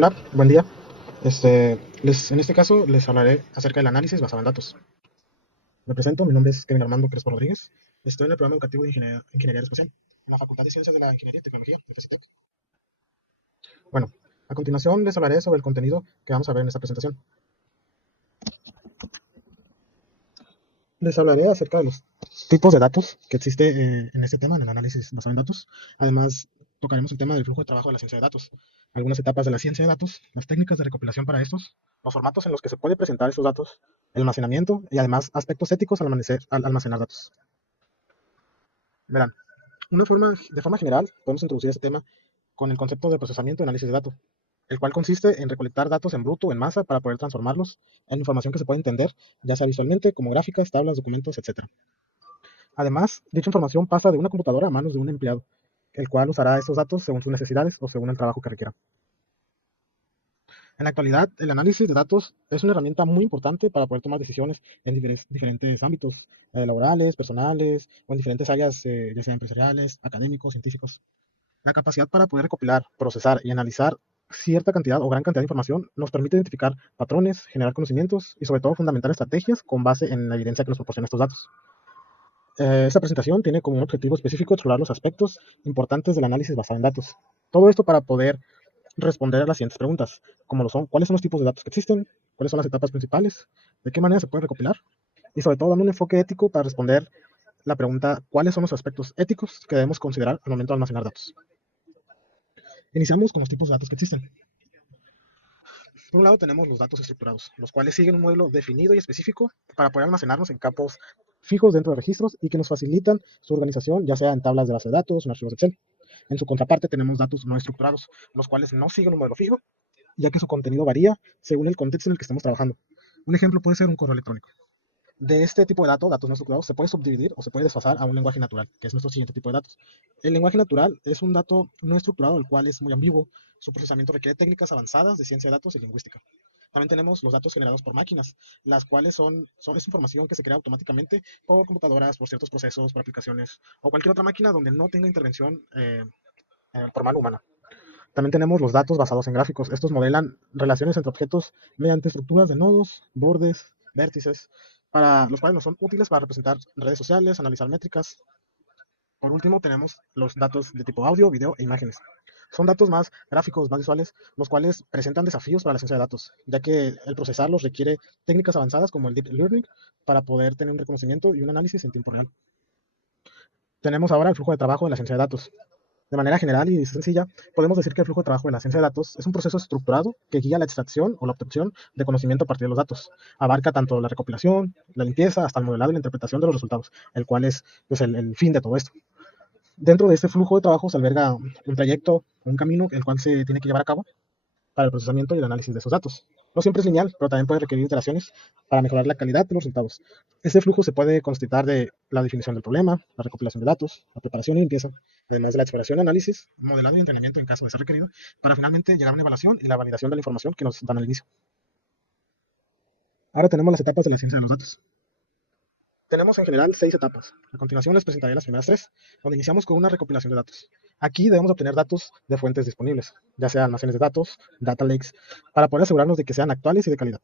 Hola, buen día. En este caso les hablaré acerca del análisis basado en datos. Me presento, mi nombre es Kevin Armando Crespo Rodríguez. Estoy en el programa educativo de Ingeniería Espacial, en la Facultad de Ciencias de la Ingeniería y Tecnología de FCTEC. Bueno, a continuación les hablaré sobre el contenido que vamos a ver en esta presentación. Les hablaré acerca de los tipos de datos que existe en este tema, en el análisis basado en datos. Además, tocaremos el tema del flujo de trabajo de la ciencia de datos, algunas etapas de la ciencia de datos, las técnicas de recopilación para estos, los formatos en los que se puede presentar esos datos, el almacenamiento y además aspectos éticos al almacenar datos. Verán, de forma general, podemos introducir este tema con el concepto de procesamiento y análisis de datos, el cual consiste en recolectar datos en bruto o en masa para poder transformarlos en información que se puede entender, ya sea visualmente, como gráficas, tablas, documentos, etc. Además, dicha información pasa de una computadora a manos de un empleado, el cual usará esos datos según sus necesidades o según el trabajo que requiera. En la actualidad, el análisis de datos es una herramienta muy importante para poder tomar decisiones en diferentes ámbitos, laborales, personales o en diferentes áreas, ya sean empresariales, académicos, científicos. La capacidad para poder recopilar, procesar y analizar cierta cantidad o gran cantidad de información nos permite identificar patrones, generar conocimientos y sobre todo fundamentar estrategias con base en la evidencia que nos proporciona estos datos. Esta presentación tiene como un objetivo específico explorar los aspectos importantes del análisis basado en datos. Todo esto para poder responder a las siguientes preguntas, como lo son, ¿cuáles son los tipos de datos que existen? ¿Cuáles son las etapas principales? ¿De qué manera se puede recopilar? Y sobre todo dando un enfoque ético para responder la pregunta, ¿cuáles son los aspectos éticos que debemos considerar al momento de almacenar datos? Iniciamos con los tipos de datos que existen. Por un lado tenemos los datos estructurados, los cuales siguen un modelo definido y específico para poder almacenarnos en campos fijos dentro de registros y que nos facilitan su organización, ya sea en tablas de base de datos o en archivos Excel. En su contraparte tenemos datos no estructurados, los cuales no siguen un modelo fijo, ya que su contenido varía según el contexto en el que estemos trabajando. Un ejemplo puede ser un correo electrónico. De este tipo de datos no estructurados, se puede subdividir o se puede desfasar a un lenguaje natural, que es nuestro siguiente tipo de datos. El lenguaje natural es un dato no estructurado, el cual es muy ambiguo. Su procesamiento requiere técnicas avanzadas de ciencia de datos y lingüística. También tenemos los datos generados por máquinas, las cuales es información que se crea automáticamente por computadoras, por ciertos procesos, por aplicaciones o cualquier otra máquina donde no tenga intervención por mano humana. También tenemos los datos basados en gráficos. Estos modelan relaciones entre objetos mediante estructuras de nodos, bordes, vértices, para los cuales nos son útiles para representar redes sociales, analizar métricas. Por último, tenemos los datos de tipo audio, video e imágenes. Son datos más gráficos, más visuales, los cuales presentan desafíos para la ciencia de datos, ya que el procesarlos requiere técnicas avanzadas como el deep learning para poder tener un reconocimiento y un análisis en tiempo real. Tenemos ahora el flujo de trabajo de la ciencia de datos. De manera general y sencilla, podemos decir que el flujo de trabajo de la ciencia de datos es un proceso estructurado que guía la extracción o la obtención de conocimiento a partir de los datos. Abarca tanto la recopilación, la limpieza, hasta el modelado y la interpretación de los resultados, el cual es pues, el fin de todo esto. Dentro de este flujo de trabajo se alberga un trayecto, un camino, el cual se tiene que llevar a cabo para el procesamiento y el análisis de esos datos. No siempre es lineal, pero también puede requerir iteraciones para mejorar la calidad de los resultados. Este flujo se puede constatar de la definición del problema, la recopilación de datos, la preparación y limpieza, además de la exploración, análisis, modelado y entrenamiento en caso de ser requerido, para finalmente llegar a una evaluación y la validación de la información que nos dan al inicio. Ahora tenemos las etapas de la ciencia de los datos. Tenemos en general 6 etapas. A continuación les presentaré las primeras 3, donde iniciamos con una recopilación de datos. Aquí debemos obtener datos de fuentes disponibles, ya sea almacenes de datos, data lakes, para poder asegurarnos de que sean actuales y de calidad.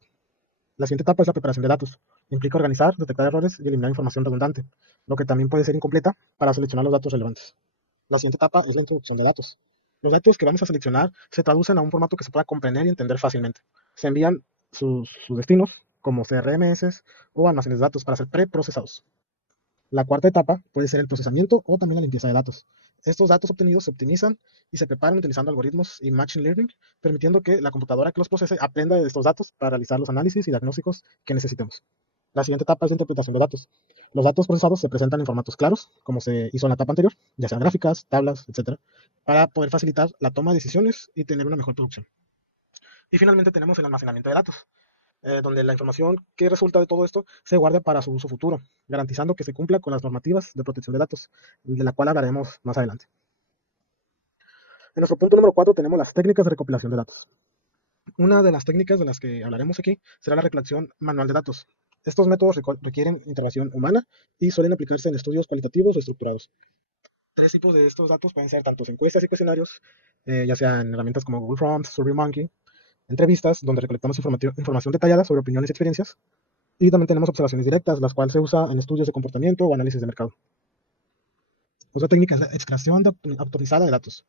La siguiente etapa es la preparación de datos. Implica organizar, detectar errores y eliminar información redundante, lo que también puede ser incompleta para seleccionar los datos relevantes. La siguiente etapa es la introducción de datos. Los datos que vamos a seleccionar se traducen a un formato que se pueda comprender y entender fácilmente. Se envían sus destinos, como CRMS o almacenes de datos, para ser preprocesados. La cuarta etapa puede ser el procesamiento o también la limpieza de datos. Estos datos obtenidos se optimizan y se preparan utilizando algoritmos y machine learning, permitiendo que la computadora que los procese aprenda de estos datos para realizar los análisis y diagnósticos que necesitemos. La siguiente etapa es la interpretación de datos. Los datos procesados se presentan en formatos claros, como se hizo en la etapa anterior, ya sean gráficas, tablas, etcétera, para poder facilitar la toma de decisiones y tener una mejor producción. Y finalmente tenemos el almacenamiento de datos, donde la información que resulta de todo esto se guarda para su uso futuro, garantizando que se cumpla con las normativas de protección de datos, de la cual hablaremos más adelante. En nuestro punto número 4 tenemos las técnicas de recopilación de datos. Una de las técnicas de las que hablaremos aquí será la recolección manual de datos. Estos métodos requieren intervención humana y suelen aplicarse en estudios cualitativos o estructurados. 3 tipos de estos datos pueden ser tanto encuestas y cuestionarios, ya sea en herramientas como Google Forms, SurveyMonkey, entrevistas, donde recolectamos información detallada sobre opiniones y experiencias, y también tenemos observaciones directas, las cuales se usa en estudios de comportamiento o análisis de mercado. Otra técnica es la extracción autorizada de datos.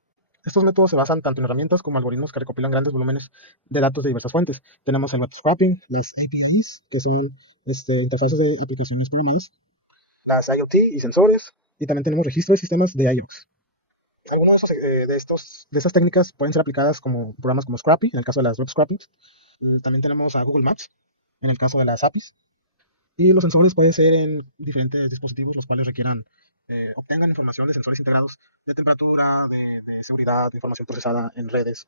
Estos métodos se basan tanto en herramientas como algoritmos que recopilan grandes volúmenes de datos de diversas fuentes. Tenemos el web scraping, las APIs, que son interfaces de aplicaciones programadas, las IoT y sensores, y también tenemos registro de sistemas de IOX. Algunos de estas técnicas pueden ser aplicadas como programas como Scrappy, en el caso de las web scrapings. También tenemos a Google Maps, en el caso de las APIs. Y los sensores pueden ser en diferentes dispositivos, los cuales requieran, obtengan información de sensores integrados de temperatura, de seguridad, de información procesada en redes.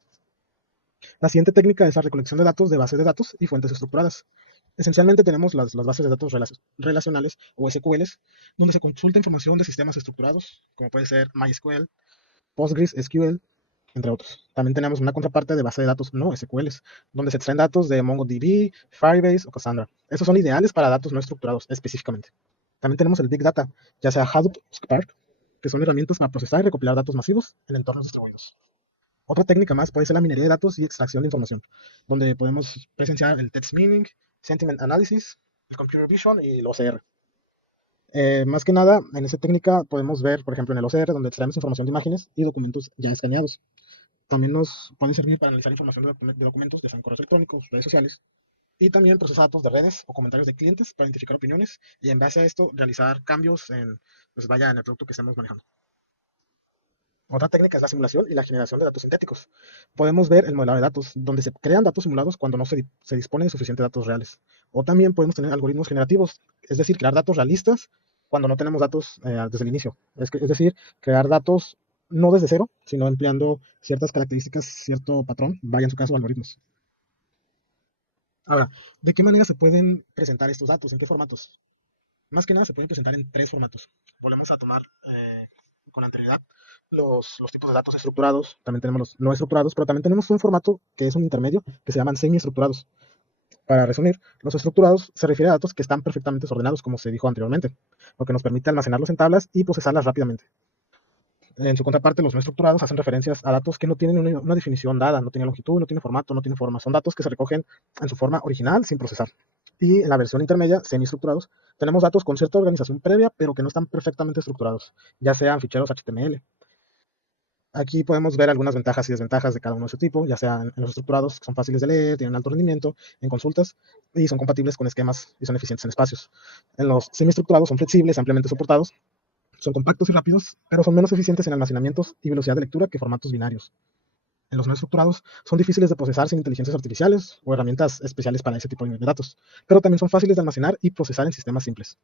La siguiente técnica es la recolección de datos de bases de datos y fuentes estructuradas. Esencialmente tenemos las bases de datos relacionales o SQLs, donde se consulta información de sistemas estructurados, como puede ser MySQL, PostgreSQL, entre otros. También tenemos una contraparte de base de datos no SQLs, donde se extraen datos de MongoDB, Firebase o Cassandra. Estos son ideales para datos no estructurados específicamente. También tenemos el Big Data, ya sea Hadoop o Spark, que son herramientas para procesar y recopilar datos masivos en entornos distribuidos. Otra técnica más puede ser la minería de datos y extracción de información, donde podemos presenciar el text mining, sentiment analysis, el computer vision y el OCR. Más que nada, en esta técnica podemos ver, por ejemplo, en el OCR, donde extraemos información de imágenes y documentos ya escaneados. También nos pueden servir para analizar información de documentos, ya sean correos electrónicos, redes sociales, y también procesar datos de redes o comentarios de clientes para identificar opiniones y en base a esto realizar cambios en, pues vaya, en el producto que estemos manejando. Otra técnica es la simulación y la generación de datos sintéticos. Podemos ver el modelado de datos, donde se crean datos simulados cuando no se dispone de suficientes datos reales. O también podemos tener algoritmos generativos, es decir, crear datos realistas cuando no tenemos datos desde el inicio. Es decir, crear datos no desde cero, sino empleando ciertas características, cierto patrón, vaya en su caso algoritmos. Ahora, ¿de qué manera se pueden presentar estos datos? ¿En qué formatos? Más que nada se pueden presentar en tres formatos. Volvemos a tomar con anterioridad los tipos de datos estructurados, también tenemos los no estructurados, pero también tenemos un formato que es un intermedio, que se llaman semiestructurados. Para resumir, los estructurados se refiere a datos que están perfectamente ordenados, como se dijo anteriormente, lo que nos permite almacenarlos en tablas y procesarlas rápidamente. En su contraparte, los no estructurados hacen referencias a datos que no tienen una definición dada, no tienen longitud, no tienen formato, no tienen forma. Son datos que se recogen en su forma original sin procesar. Y en la versión intermedia, semiestructurados, tenemos datos con cierta organización previa, pero que no están perfectamente estructurados, ya sean ficheros HTML. Aquí podemos ver algunas ventajas y desventajas de cada uno de su tipo, ya sean en los estructurados, que son fáciles de leer, tienen alto rendimiento en consultas y son compatibles con esquemas y son eficientes en espacios. En los semiestructurados son flexibles, ampliamente soportados, son compactos y rápidos, pero son menos eficientes en almacenamientos y velocidad de lectura que formatos binarios. En los no estructurados son difíciles de procesar sin inteligencias artificiales o herramientas especiales para ese tipo de datos, pero también son fáciles de almacenar y procesar en sistemas simples.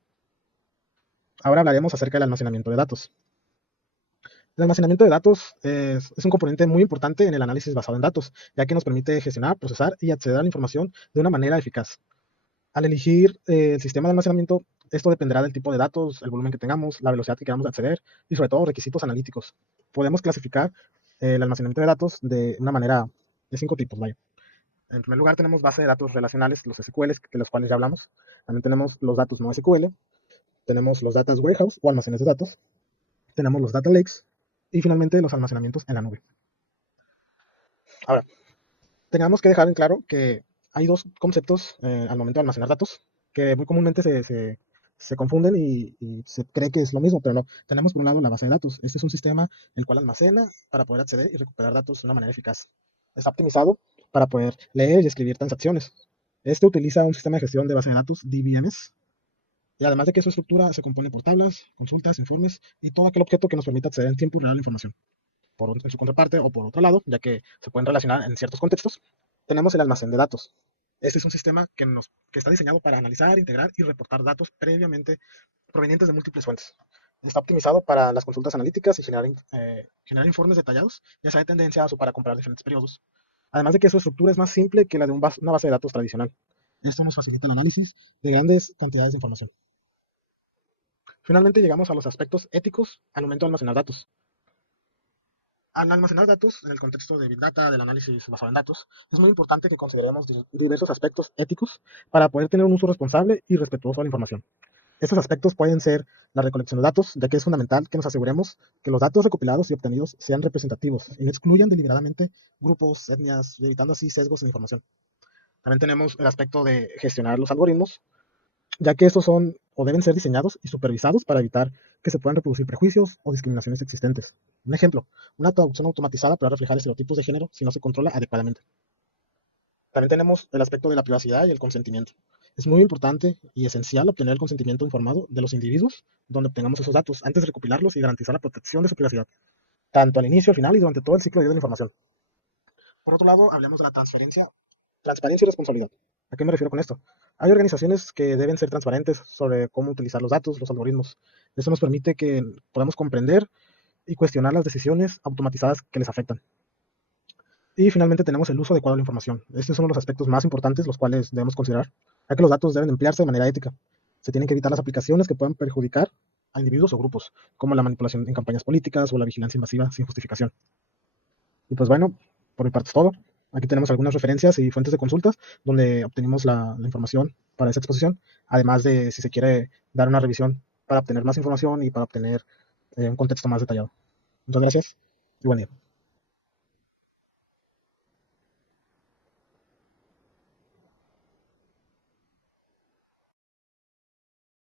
Ahora hablaremos acerca del almacenamiento de datos. El almacenamiento de datos es un componente muy importante en el análisis basado en datos, ya que nos permite gestionar, procesar y acceder a la información de una manera eficaz. Al elegir el sistema de almacenamiento, esto dependerá del tipo de datos, el volumen que tengamos, la velocidad que queramos acceder y sobre todo requisitos analíticos. Podemos clasificar el almacenamiento de datos de una manera de 5 tipos, vaya. En primer lugar tenemos base de datos relacionales, los SQLs, de los cuales ya hablamos. También tenemos los datos no SQL, tenemos los data warehouse o almacenes de datos, tenemos los data lakes y finalmente los almacenamientos en la nube. Ahora, tengamos que dejar en claro que hay dos conceptos al momento de almacenar datos que muy comúnmente se confunden y se cree que es lo mismo, pero no. Tenemos por un lado la base de datos. Este es un sistema el cual almacena para poder acceder y recuperar datos de una manera eficaz. Está optimizado para poder leer y escribir transacciones. Este utiliza un sistema de gestión de base de datos, DBMS, y además de que su estructura se compone por tablas, consultas, informes y todo aquel objeto que nos permita acceder en tiempo real a la información. En su contraparte o por otro lado, ya que se pueden relacionar en ciertos contextos, tenemos el almacén de datos. Este es un sistema que está diseñado para analizar, integrar y reportar datos previamente provenientes de múltiples fuentes. Está optimizado para las consultas analíticas y generar informes detallados, ya sea de tendencias o para comparar diferentes periodos. Además de que su estructura es más simple que la de una base de datos tradicional. Esto nos facilita el análisis de grandes cantidades de información. Finalmente llegamos a los aspectos éticos al momento de almacenar datos. Al almacenar datos en el contexto de Big Data, del análisis basado en datos, es muy importante que consideremos diversos aspectos éticos para poder tener un uso responsable y respetuoso de la información. Estos aspectos pueden ser la recolección de datos, ya que es fundamental que nos aseguremos que los datos recopilados y obtenidos sean representativos y no excluyan deliberadamente grupos, etnias, evitando así sesgos en la información. También tenemos el aspecto de gestionar los algoritmos, ya que estos son o deben ser diseñados y supervisados para evitar que se puedan reproducir prejuicios o discriminaciones existentes. Un ejemplo, una traducción automatizada puede reflejar estereotipos de género si no se controla adecuadamente. También tenemos el aspecto de la privacidad y el consentimiento. Es muy importante y esencial obtener el consentimiento informado de los individuos donde obtengamos esos datos antes de recopilarlos y garantizar la protección de su privacidad, tanto al inicio, al final y durante todo el ciclo de vida de la información. Por otro lado, hablemos de la transparencia y responsabilidad. ¿A qué me refiero con esto? Hay organizaciones que deben ser transparentes sobre cómo utilizar los datos, los algoritmos. Eso nos permite que podamos comprender y cuestionar las decisiones automatizadas que les afectan. Y finalmente tenemos el uso adecuado de la información. Estos son los aspectos más importantes, los cuales debemos considerar, ya que los datos deben emplearse de manera ética. Se tienen que evitar las aplicaciones que puedan perjudicar a individuos o grupos, como la manipulación en campañas políticas o la vigilancia invasiva sin justificación. Y pues bueno, por mi parte es todo. Aquí tenemos algunas referencias y fuentes de consultas donde obtenemos la información para esa exposición, además de si se quiere dar una revisión para obtener más información y para obtener un contexto más detallado. Muchas gracias y buen día.